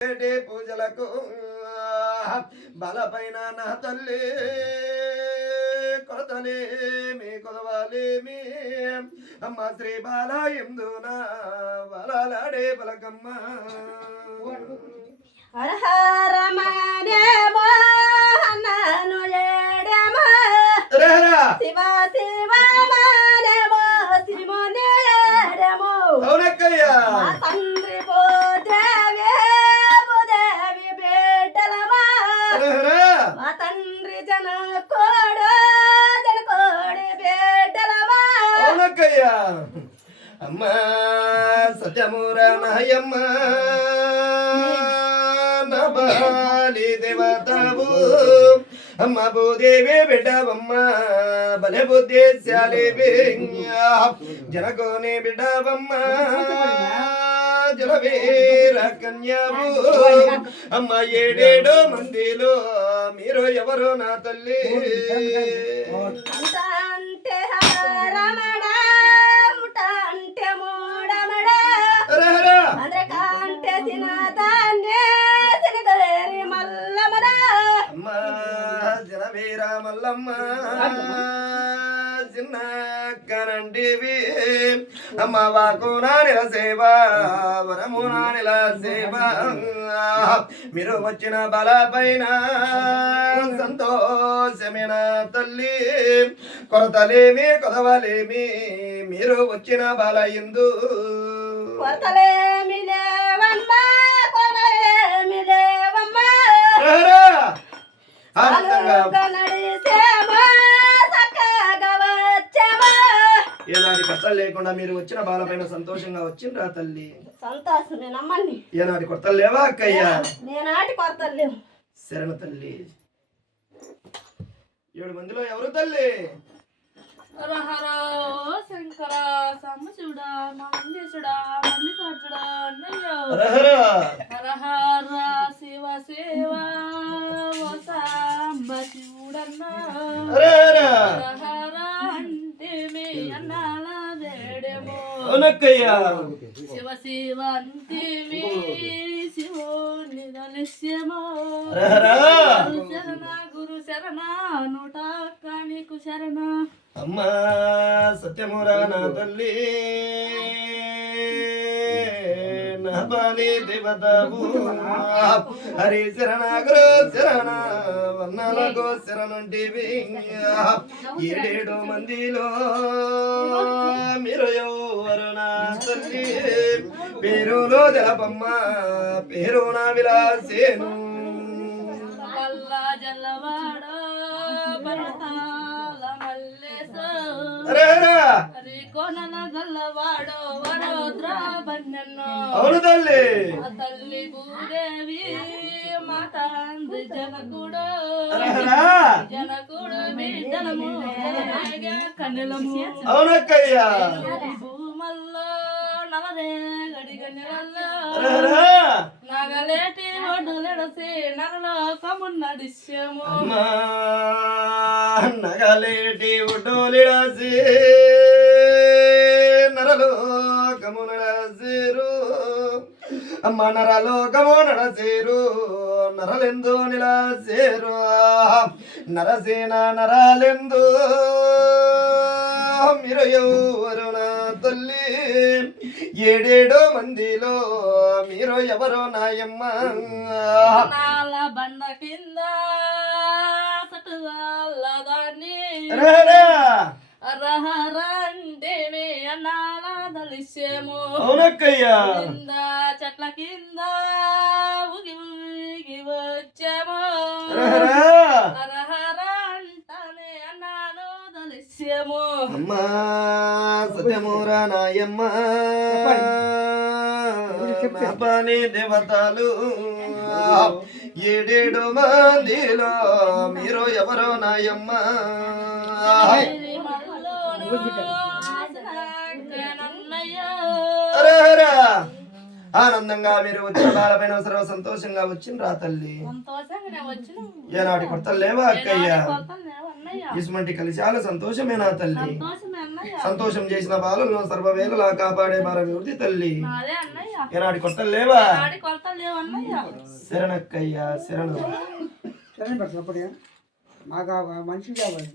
చేటి పూజలకు బలపైన నా తల్లి కొలతలేమి కొలవాలేమి అమ్మ శ్రీ బాల ఇందున బలాడే బలకమ్మ హరహరమనేమో నన్ను ఏడేమో. రేరా శివ. అవునక్కయ్యా అమ్మా సత్యమూర నాయమ్మ. నబాలి దేవతవు. అమ్మ భూదేవి బిడ్డవమ్మ. బలే బుద్ధిశాలివి జనకోని బిడ్డవమ్మ. జలవీర కన్యావు. అమ్మ ఏడేడో మందిలో మీరు ఎవరు నా తల్లి? జనవీర మల్లమ్మ చిన్న కనంటివి అమ్మ వాకు నానిల సేవ. వరము నానిల సేవ. మీరు వచ్చిన బల పైన సంతోషమైన తల్లి? కొరతలేమి కొదవలేమి. మీరు వచ్చిన బల ఎందు కొరతలేమి లేకుండా మీరు వచ్చిన బాలపైన సంతోషంగా వచ్చిండ్రా తల్లి? సంతోషమే నమ్మండి ఏనాటి కొత్తలు లేవా అక్కయ్యా? నేనాటి కొరతలు లేవు. శరణ తల్లి. ఏడు మందిలో ఎవరు తల్లి? శంకర మంగేశుడా మల్లికార్జుడా అన్నయ్య. శివ శివుడన్న అవునక్కయ్యా శివ శివ మీ శివుని దలిస్యమో శరణ గురు శరణ నూట కానికు శరణ. అమ్మా సత్యమురా నా తల్లి. హరి శరణ గురు శరణ వర్ణాలకు శరణంటివి ఏడేడు మందిలో. తల్లి పేరులో జలపమ్మ పేరు నా విలాసేను. అవును తల్లి. తల్లి భూదేవి మా తండ్రి జనకుడు అరేరా జనకుడు బిడ్డలము జననాయక కన్నెలము అవునక్కయ్యా. అరేరా నగలేటి ఒడ్డులెడసి నరలోకము నడిశ్యము అమ్మా నగలేటి ఉడ్డోలిడాసి నరలోకము నడసేరు అమ్మ నరలోకము నడసేరు నరలెందు నిలాసేరు నరసేన నరాలెందు. మీరు ఎవరు ఏడేడో మందిలో మీరు ఎవరో నాయమ్మ. నాల బండ కింద అవునక్కయ్యా. చెట్ల కింద వచ్చాము. దలిశ్యము అమ్మా సత్యమూరా నాయమ్మ. పని దేవతలు. ఏడేడు మందిలో మీరు ఎవరో నాయమ్మ. ఆనందంగా మీరు వచ్చిన బాలపైన సర్వ సంతోషంగా వచ్చిండ్రా తల్లి. సంతోషంగా నేను వచ్చిన. ఏనాటి కొడతలు లేవా అక్కయ్య? ఇసుమంటి కలిసి చాలా సంతోషమేనా తల్లి. సంతోషమే అన్నయ్య. సంతోషం చేసిన బాలను సర్వవేళలా కాపాడే భారం ఎవరిది తల్లి? నాదే అన్నయ్య. ఏనాటి కొడతలు లేవా? శరణక్కయ్య శరణు. మాకు మనిషి కావాలి.